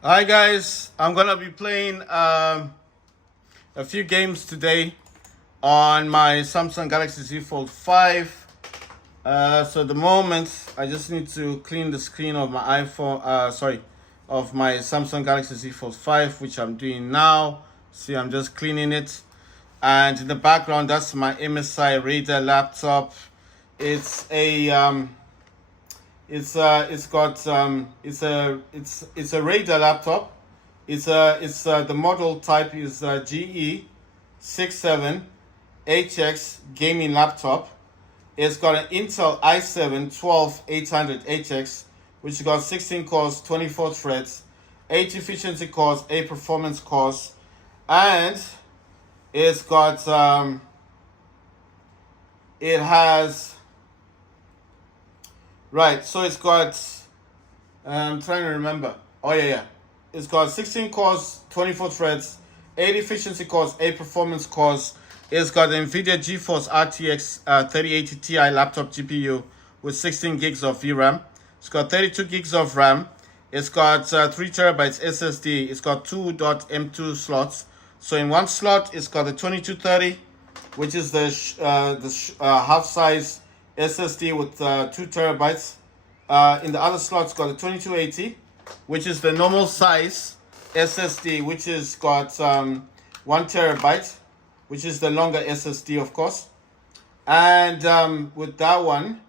Hi guys, I'm gonna be playing a few games today on my Samsung Galaxy Z Fold 5. So at the moment, I just need to clean the screen of my of my Samsung Galaxy Z Fold 5, which I'm doing now. See, I'm just cleaning it. And in the background, that's my MSI Raider laptop. It's a it's got it's a Raider laptop. It's the model type is GE67HX gaming laptop. It's got an Intel i7-12800HX, which got 16 cores, 24 threads, 8 efficiency cores, 8 performance cores, and it's got it has right. So it's got I'm trying to remember. Oh yeah. It's got 16 cores, 24 threads, 8 efficiency cores, 8 performance cores. It's got the NVIDIA GeForce RTX 3080 Ti laptop GPU with 16 gigs of VRAM. It's got 32 gigs of RAM. It's got 3 terabytes SSD. It's got two .m.2 slots. So in one slot, it's got the 2230, which is the half size SSD with 2 terabytes. In the other slot, it's got the 2280, which is the normal size SSD, which is got 1 terabyte, which is the longer SSD, of course. And with that one,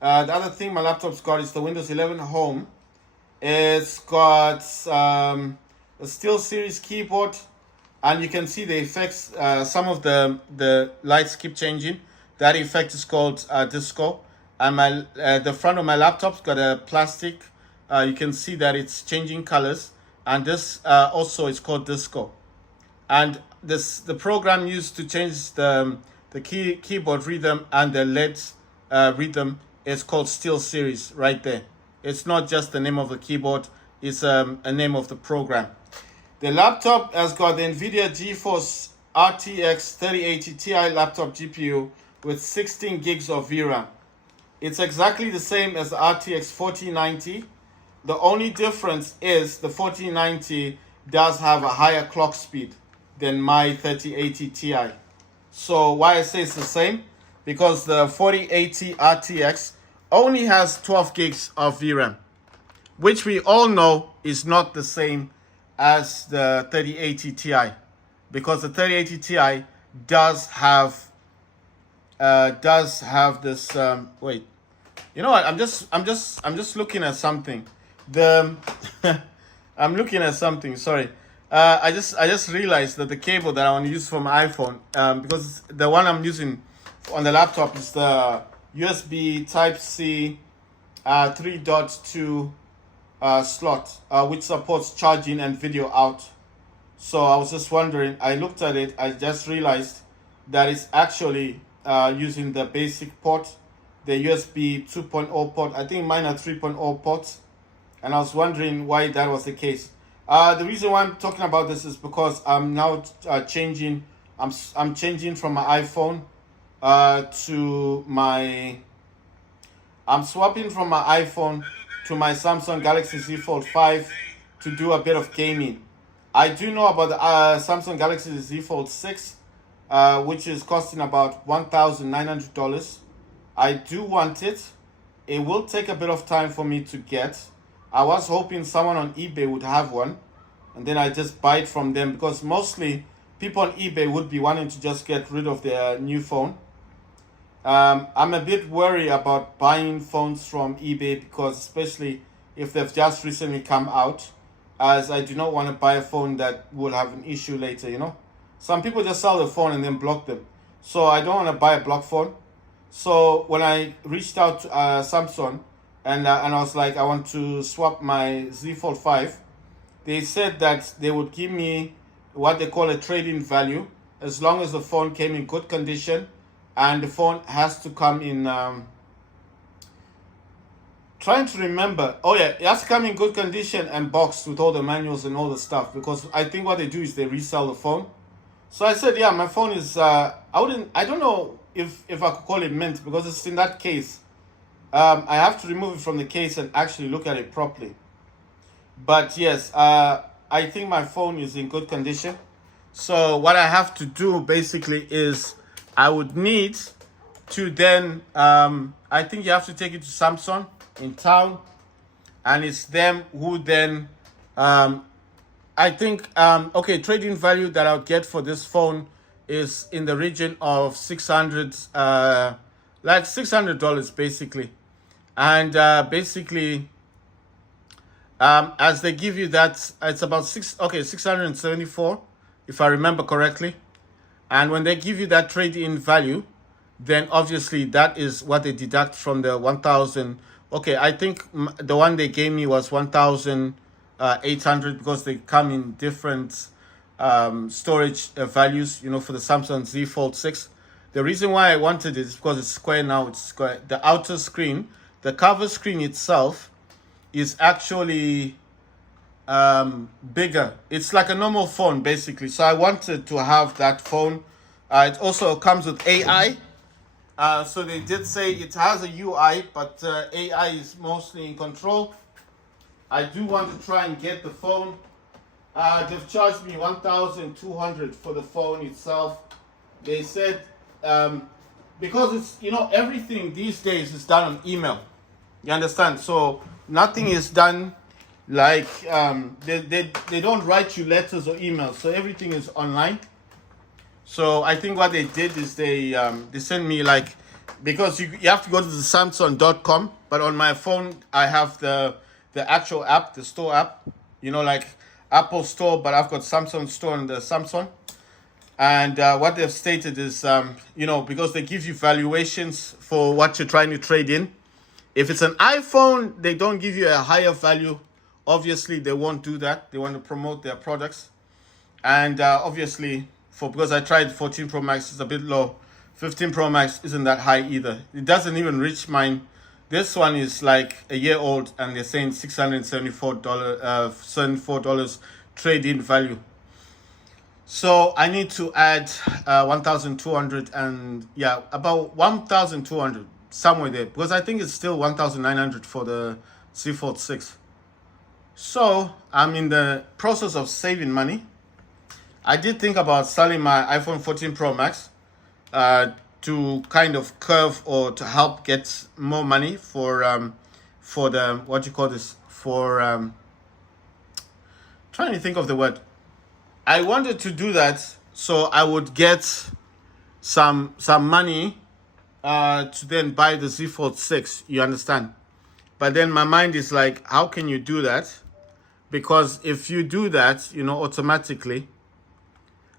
the other thing my laptop's got is the Windows 11 Home. It's got a SteelSeries keyboard, and you can see the effects. Some of the lights keep changing. That effect is called disco. And the front of my laptop's got a plastic. You can see that it's changing colors, and this also is called disco. And the program used to change the keyboard rhythm and the LED rhythm is called SteelSeries right there. It's not just the name of the keyboard; it's a name of the program. The laptop has got the NVIDIA GeForce RTX 3080 Ti laptop GPU with 16 gigs of VRAM. It's exactly the same as the RTX 4090. The only difference is the 4090 does have a higher clock speed than my 3080 Ti. So why I say it's the same? Because the 4080 RTX only has 12 gigs of VRAM, which we all know is not the same as the 3080 Ti, because the 3080 Ti does have this. Wait, you know what? I'm just looking at something. The I'm looking at something. Sorry. I just realized that the cable that I want to use for my iPhone, because the one I'm using on the laptop is the USB Type C 3.2 slot, which supports charging and video out. So I was just wondering. I looked at it. I just realized that it's actually using the basic port, the USB 2.0 port. I think mine are 3.0 ports, and I was wondering why that was the case. The reason why I'm talking about this is because I'm now changing. I'm changing from my iPhone to my. I'm swapping from my iPhone to my Samsung Galaxy Z Fold 5 to do a bit of gaming. I do know about the Samsung Galaxy Z Fold 6, which is costing about $1,900. I do want it. It will take a bit of time for me to get. I was hoping someone on eBay would have one, and then I just buy it from them, because mostly people on eBay would be wanting to just get rid of their new phone. I'm a bit worried about buying phones from eBay, because especially if they've just recently come out, as I do not want to buy a phone that will have an issue later, you know. Some people just sell the phone and then block them. So I don't want to buy a block phone. So when I reached out to Samsung, and I was like, I want to swap my Z Fold 5, they said that they would give me what they call a trade-in value, as long as the phone came in good condition, and the phone has to come in. Trying to remember. Oh yeah, it has to come in good condition and boxed with all the manuals and all the stuff, because I think what they do is they resell the phone. So I said, yeah, my phone is. I don't know if I could call it mint, because it's in that case. I have to remove it from the case and actually look at it properly. But yes, I think my phone is in good condition. So what I have to do basically is I would need to then I think you have to take it to Samsung in town, and it's them who then um, I think okay, trading value that I'll get for this phone is in the region of 600 like $600 basically. And basically as they give you that, it's about 674 if I remember correctly. And when they give you that trade-in value, then obviously that is what they deduct from the 1,000. Okay, I think the one they gave me was 1,800 because they come in different storage values. You know, for the Samsung Z Fold 6. The reason why I wanted it is because it's square now. It's square. The outer screen, the cover screen itself, is actually bigger. It's like a normal phone basically. So I wanted to have that phone. It also comes with AI. So they did say it has a UI, but AI is mostly in control. I do want to try and get the phone. They've charged me 1,200 for the phone itself. They said because it's, you know, everything these days is done on email. You understand? So nothing is done like they don't write you letters or emails. So everything is online. So I think what they did is they sent me like, because you have to go to the Samsung.com, but on my phone I have the actual app, the store app, you know, like Apple Store, but I've got Samsung Store on the Samsung. And what they've stated is, you know, because they give you valuations for what you're trying to trade in. If it's an iPhone, they don't give you a higher value. Obviously, they won't do that. They want to promote their products. And obviously, because I tried 14 Pro Max, it's a bit low. 15 Pro Max isn't that high either. It doesn't even reach mine. This one is like a year old, and they're saying $674 trade-in value. So I need to add 1,200 and yeah, about 1,200 somewhere there, because I think it's still 1,900 for the Z Fold 6. So I'm in the process of saving money. I did think about selling my iPhone 14 Pro Max to kind of curve or to help get more money for the, what you call this, for trying to think of the word. I wanted to do that so I would get some money to then buy the Z Fold 6. You understand? But then my mind is like, how can you do that? Because if you do that, you know, automatically,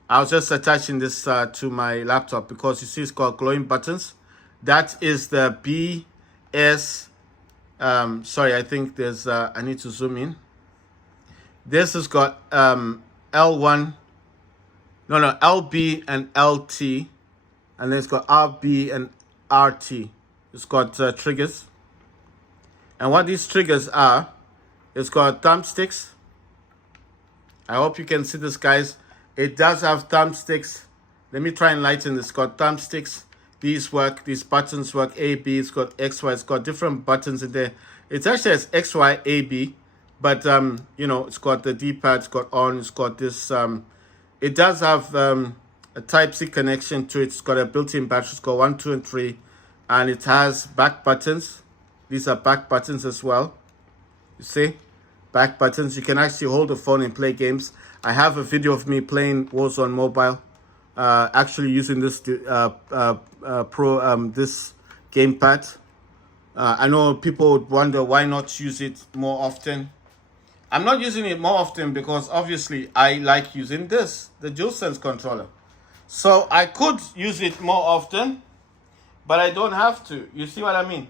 I was just attaching this to my laptop, because you see it's got glowing buttons. That is the BS. Sorry, I think there's. I need to zoom in. This has got L1. No, LB and LT, and then it's got RB and RT. It's got triggers. And what these triggers are, it's got thumbsticks. I hope you can see this, guys. It does have thumbsticks. Let me try and lighten this. It's got thumbsticks. These work. These buttons work. A, B. It's got X, Y. It's got different buttons in there. It actually has X, Y, A, B. But, you know, it's got the D-pad. It's got on. It's got this. It does have a Type-C connection to it. It's got a built-in battery. It's got 1, 2, and 3. And it has back buttons. These are back buttons as well. You see? Back buttons. You can actually hold the phone and play games. I have a video of me playing Warzone Mobile, actually using this this gamepad. I know people would wonder why not use it more often. I'm not using it more often because obviously I like using this, the DualSense controller. So I could use it more often, but I don't have to. You see what I mean?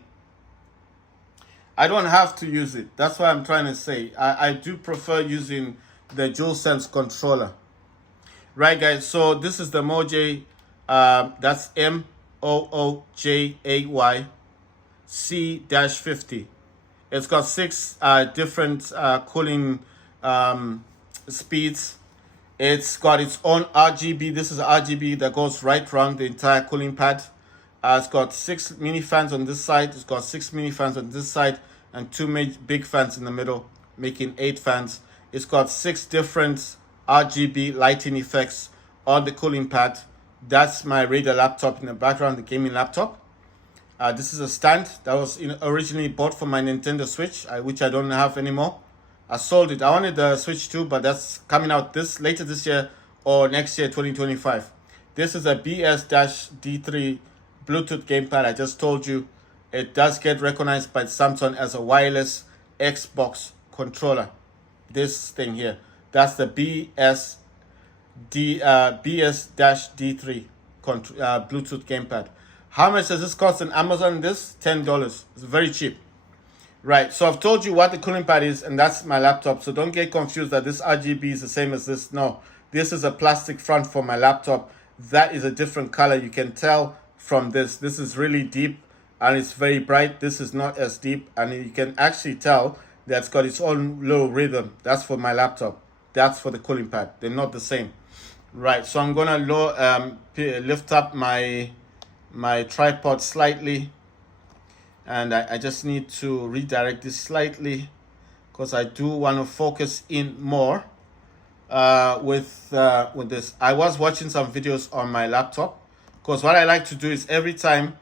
I don't have to use it. That's what I'm trying to say. I do prefer using the DualSense controller. Right, guys? So this is the Moojay. That's MOOJAY C-50. It's got 6 different cooling speeds. It's got its own RGB. This is RGB that goes right around the entire cooling pad. It's got 6 mini fans on this side. It's got 6 mini fans on this side, and 2 big fans in the middle. making 8 fans. It's got 6 different RGB lighting effects on the cooling pad. That's my Raider laptop in the background, the gaming laptop. This is a stand that was originally bought for my Nintendo Switch, which I don't have anymore. I sold it. I wanted the Switch 2, but that's coming out later this year or next year, 2025. This is a BS-D3 Bluetooth gamepad. I just told you it does get recognized by Samsung as a wireless Xbox controller. This thing here, that's the BS-D3 Bluetooth gamepad. How much does this cost on Amazon? This $10. It's very cheap. Right, so I've told you what the cooling pad is, and that's my laptop. So don't get confused that this RGB is the same as this. No, this is a plastic front for my laptop. That is a different color. You can tell from this. This is really deep and it's very bright. This is not as deep, and you can actually tell that it's got its own low rhythm. That's for my laptop. That's for the cooling pad. They're not the same. Right, so I'm gonna lift up my tripod slightly, and I just need to redirect this slightly because I do want to focus in more with this. I was watching some videos on my laptop, because what I like to do is every time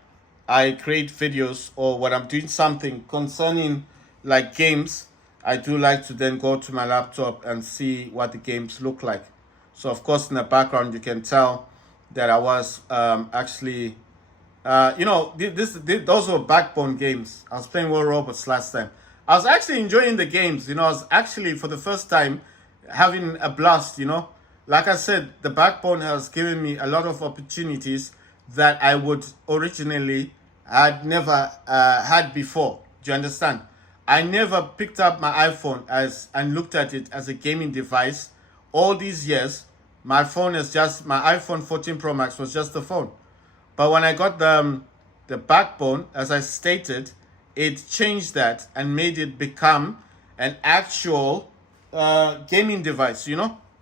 I create videos or when I'm doing something concerning like games, I do like to then go to my laptop and see what the games look like. So of course in the background you can tell that I was actually those were backbone games. I was playing War Robots last time. I was actually enjoying the games. I was actually for the first time having a blast. Like I said, the backbone has given me a lot of opportunities that I would originally had never had before. Do you understand? I never picked up my iPhone and looked at it as a gaming device. All these years, my iPhone 14 Pro Max was just a phone. But when I got the backbone, as I stated, it changed that and made it become an actual gaming device,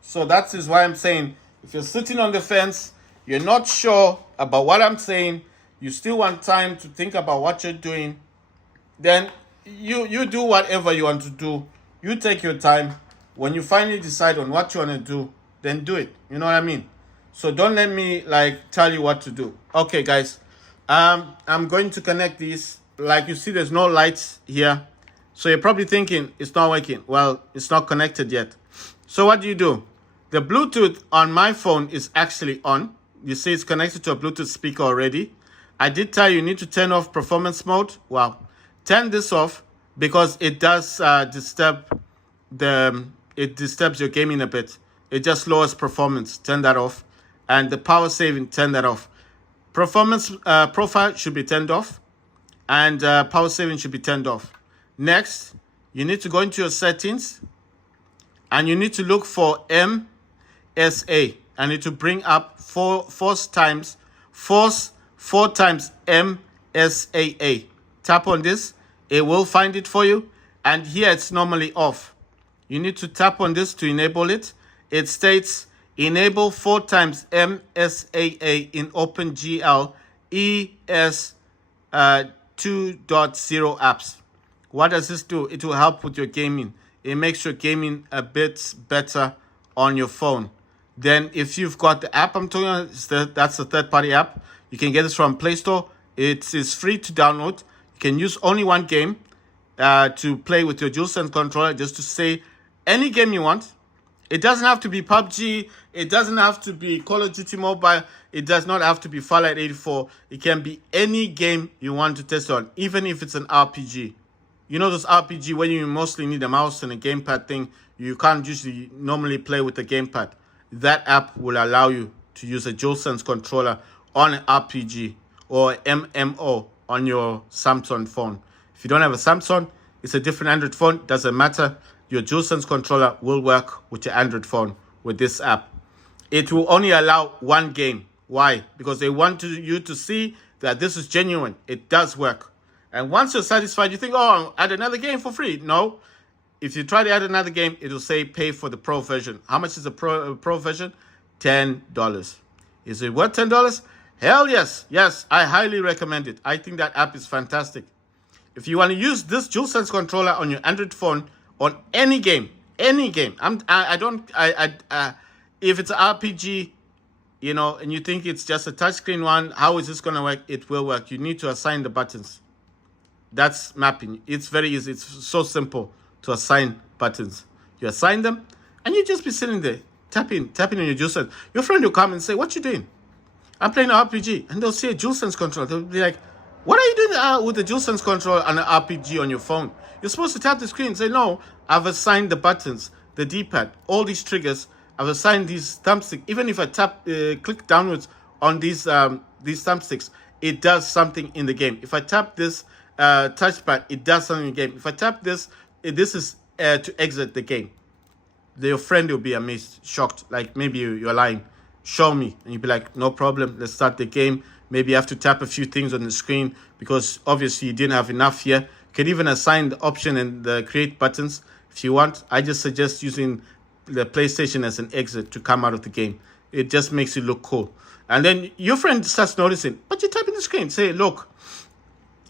So that is why I'm saying, if you're sitting on the fence, you're not sure about what I'm saying, you still want time to think about what you're doing, then you do whatever you want to do. You take your time. When you finally decide on what you want to do, then do it. You know what I mean? So don't let me tell you what to do. Okay, guys. I'm going to connect these. Like you see, there's no lights here. So you're probably thinking it's not working. Well, it's not connected yet. So what do? The Bluetooth on my phone is actually on. You see it's connected to a Bluetooth speaker already. I did tell you need to turn off performance mode. Wow. Turn this off because it does it disturbs your gaming a bit. It just lowers performance. Turn that off. And the power saving, turn that off. Performance profile should be turned off. And power saving should be turned off. Next, you need to go into your settings. And you need to look for MSA. I need to bring up four times MSAA. Tap on this. It will find it for you. And here it's normally off. You need to tap on this to enable it. It states enable 4 times MSAA in OpenGL ES 2.0 apps. What does this do? It will help with your gaming. It makes your gaming a bit better on your phone. Then if you've got the app I'm talking about, that's the third-party app. You can get this from Play Store. It is free to download. You can use only one game to play with your DualSense controller, just to say any game you want. It doesn't have to be PUBG. It doesn't have to be Call of Duty Mobile. It does not have to be Fallout 84. It can be any game you want to test on, even if it's an RPG. You know those RPG when you mostly need a mouse and a gamepad thing, you can't usually normally play with the gamepad. That app will allow you to use a DualSense controller on an RPG or MMO on your Samsung phone. If you don't have a Samsung, it's a different Android phone. Doesn't matter. Your DualSense controller will work with your Android phone with this app. It will only allow one game. Why? Because they want you to see that this is genuine. It does work. And once you're satisfied, you think, oh, add another game for free. No. If you try to add another game, it will say pay for the Pro version. How much is the Pro version? $10. Is it worth $10? Hell yes. Yes, I highly recommend it. I think that app is fantastic. If you want to use this DualSense controller on your Android phone on any game. If it's an RPG, you know, and you think it's just a touchscreen one, how is this going to work? It will work. You need to assign the buttons. That's mapping. It's very easy. It's so simple to assign buttons. You assign them, and you just be sitting there, tapping on your DualSense. Your friend will come and say, "What you doing?" "I'm playing an RPG," and they'll see a DualSense controller. They'll be like, "What are you doing with the DualSense controller and an RPG on your phone?" You're supposed to tap the screen and say, "No, I've assigned the buttons, the D-pad, all these triggers. I've assigned these thumbsticks. Even if I click downwards on these thumbsticks, it does something in the game. If I tap this touchpad, it does something in the game. If I tap this, this is to exit the game." Your friend will be amazed, shocked, like maybe you're lying. "Show me." And you'll be like, "No problem, let's start the game." Maybe you have to tap a few things on the screen because obviously you didn't have enough here. You can even assign the option and the create buttons if you want. I just suggest using the PlayStation as an exit to come out of the game. It just makes it look cool. And then your friend starts noticing, but you tap in the screen, say, "Look,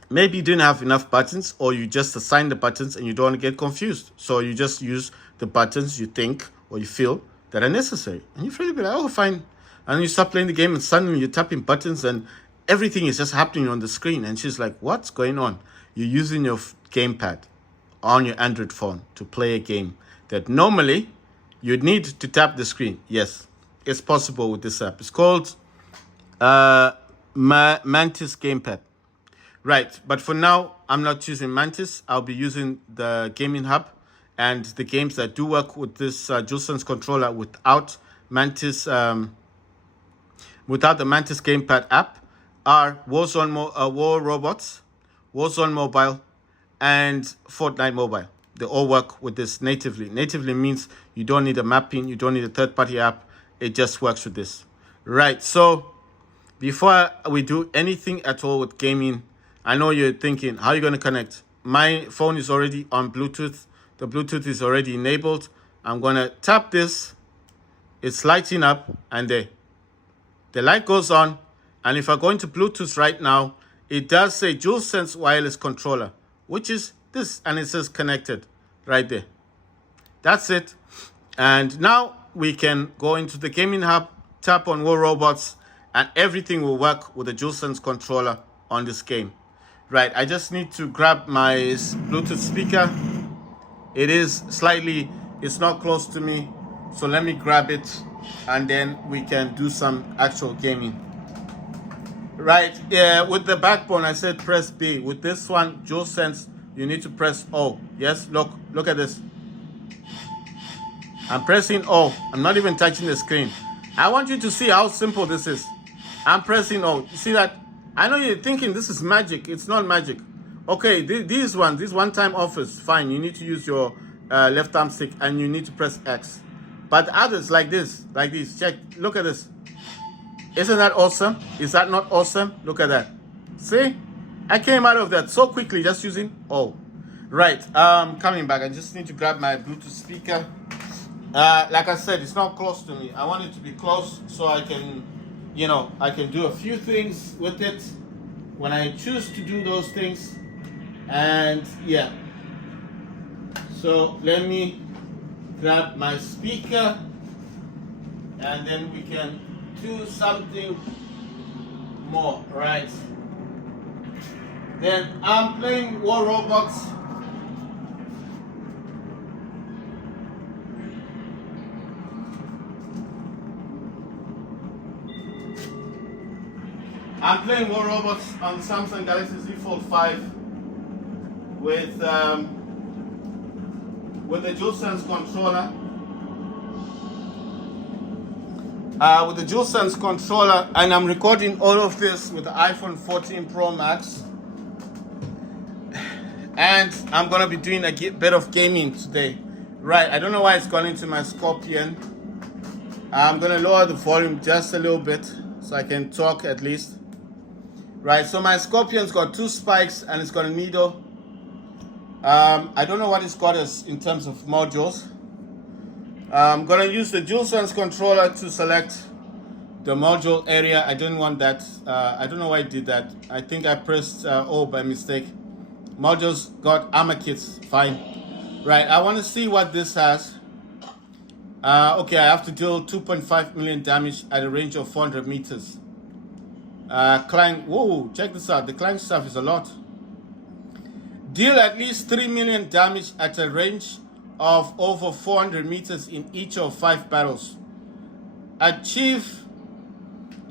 maybe you didn't have enough buttons, or you just assign the buttons and you don't want to get confused. So you just use the buttons you think or you feel that are necessary." And your friend will be like, "Oh, fine." And then you start playing the game and suddenly you're tapping buttons and everything is just happening on the screen. And she's like, "What's going on?" You're using your gamepad on your Android phone to play a game that normally you'd need to tap the screen. Yes, it's possible with this app. It's called Mantis Gamepad. Right, but for now, I'm not using Mantis. I'll be using the Gaming Hub, and the games that do work with this DualSense controller without Mantis, without the Mantis Gamepad app, are War Robots, Warzone Mobile, and Fortnite Mobile. They all work with this natively. Natively means you don't need a mapping, you don't need a third-party app. It just works with this. Right, so before we do anything at all with gaming, I know you're thinking, how are you going to connect? My phone is already on Bluetooth. The Bluetooth is already enabled. I'm going to tap this. It's lighting up, and the light goes on. And if I go into Bluetooth right now, it does say DualSense wireless controller, which is this, and it says connected right there. That's it. And now we can go into the Gaming Hub, tap on War Robots, and everything will work with the DualSense controller on this game. Right, I just need to grab my Bluetooth speaker. It's not close to me, so let me grab it, and then we can do some actual gaming. Right, with the backbone, I said press B. With this one, DualSense, you need to press O. Yes, look at this. I'm pressing O. I'm not even touching the screen. I want you to see how simple this is. I'm pressing O. You see that? I know you're thinking this is magic. It's not magic. Okay, these one-time offers, fine. You need to use your left thumb stick and you need to press X. But others like this, check. Look at this. Isn't that awesome? Is that not awesome? Look at that. See? I came out of that so quickly just using O. Right, coming back. I just need to grab my Bluetooth speaker. Like I said, it's not close to me. I want it to be close so I can, I can do a few things with it when I choose to do those things. And yeah. So let me grab my speaker and then we can do something more, right? Then I'm playing War Robots. I'm playing War Robots on Samsung Galaxy Z Fold 5 with the DualSense controller. With the DualSense controller, and I'm recording all of this with the iPhone 14 Pro Max. And I'm gonna be doing a bit of gaming today. Right, I don't know why it's gone into my Scorpion. I'm gonna lower the volume just a little bit so I can talk at least. Right, so my Scorpion's got 2 spikes and it's got a needle. I don't know what it's got as in terms of modules. I'm gonna use the DualSense controller to select the module area. I didn't want that. I don't know why I did that. I think I pressed O by mistake. Modules got armor kits, fine. Right, I want to see what this has. Okay, I have to deal 2.5 million damage at a range of 400 meters. Climb, whoa, check this out. The climb stuff is a lot. Deal at least 3 million damage at a range of over 400 meters in each of 5 battles. Achieve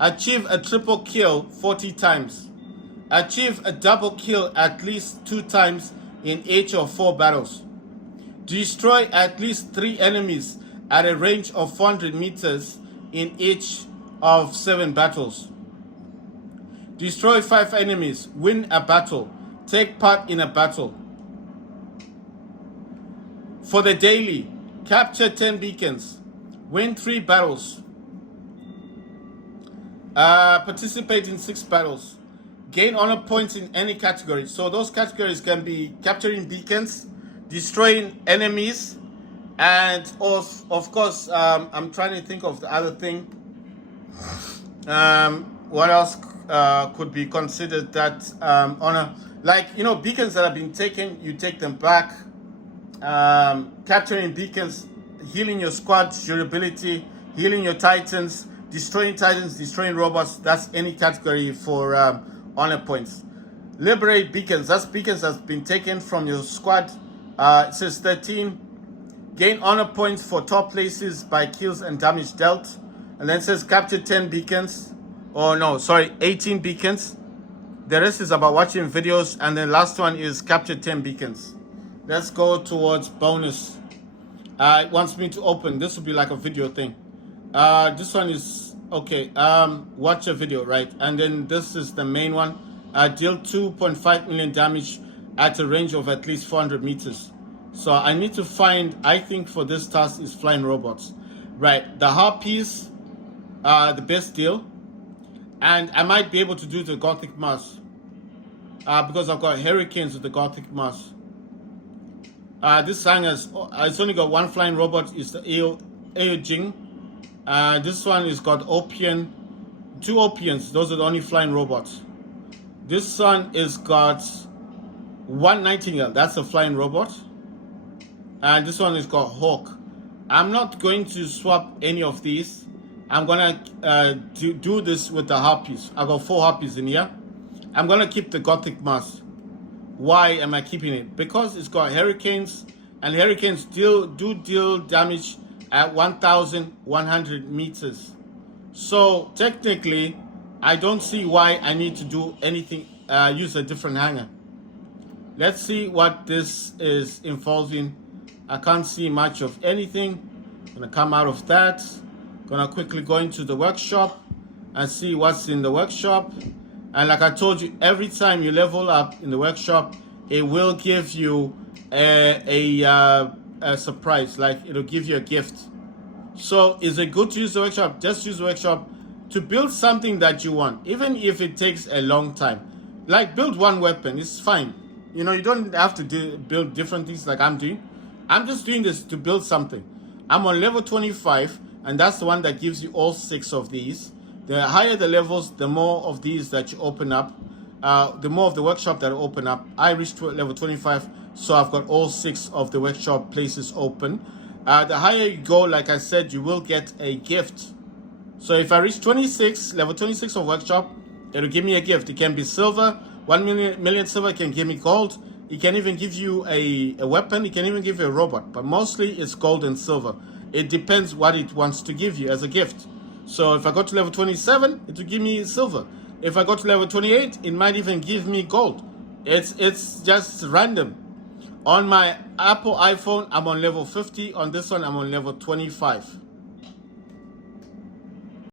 a triple kill 40 times. Achieve a double kill at least 2 times in each of 4 battles. Destroy at least 3 enemies at a range of 400 meters in each of 7 battles. Destroy 5 enemies. Win a battle. Take part in a battle. For the daily, capture 10 beacons. Win 3 battles. Participate in 6 battles. Gain honor points in any category. So those categories can be capturing beacons, destroying enemies, and of course, I'm trying to think of the other thing. What else could be considered that honor? Like, you know, beacons that have been taken, you take them back. Capturing beacons, healing your squad, durability, healing your titans, destroying robots. That's any category for honor points. Liberate beacons. That's beacons that's been taken from your squad. It says 13. Gain honor points for top places by kills and damage dealt. And then it says capture 10 beacons. Oh no, sorry, 18 beacons. The rest is about watching videos. And then last one is capture 10 beacons. Let's go towards bonus. It wants me to open. This will be like a video thing. This one is okay. Watch a video, right? And then this is the main one. Deal 2.5 million damage at a range of at least 400 meters. So I need to find, I think for this task is flying robots. Right, the harpies are the best deal. And I might be able to do the Gothic Mass. Because I've got Hurricanes with the Gothic Mass. This hanger's, it's only got 1 flying robot, is the Eojing. This one is got Opian, 2 Opians, those are the only flying robots. This one is got 1 Nightingale, that's a flying robot. And this one is got Hawk. I'm not going to swap any of these. I'm gonna do this with the harpies. I got 4 harpies in here. I'm gonna keep the Gothic Mass. Why am I keeping it? Because it's got Hurricanes, and Hurricanes do deal damage at 1,100 meters. So technically, I don't see why I need to do anything, use a different hanger. Let's see what this is involving. I can't see much of anything. I'm gonna come out of that. Gonna quickly go into the workshop and see what's in the workshop. And like I told you, every time you level up in the workshop, it will give you a surprise. Like, it'll give you a gift. So is it good to use the workshop? Just use the workshop to build something that you want, even if it takes a long time. Like, build 1 weapon, it's fine. You know, you don't have to build different things like I'm doing. I'm just doing this to build something. I'm on level 25, and that's the one that gives you all 6 of these. The higher the levels, the more of these that you open up, the more of the workshop that will open up. I reached level 25, so I've got all 6 of the workshop places open. The higher you go, like I said, you will get a gift. So if I reach 26, level 26 of workshop, it'll give me a gift. It can be silver, 1 million silver can give me gold. It can even give you a weapon. It can even give you a robot. But mostly it's gold and silver. It depends what it wants to give you as a gift. So if I go to level 27, it will give me silver. If I go to level 28, it might even give me gold. It's just random. On my Apple iPhone, I'm on level 50. On this one, I'm on level 25.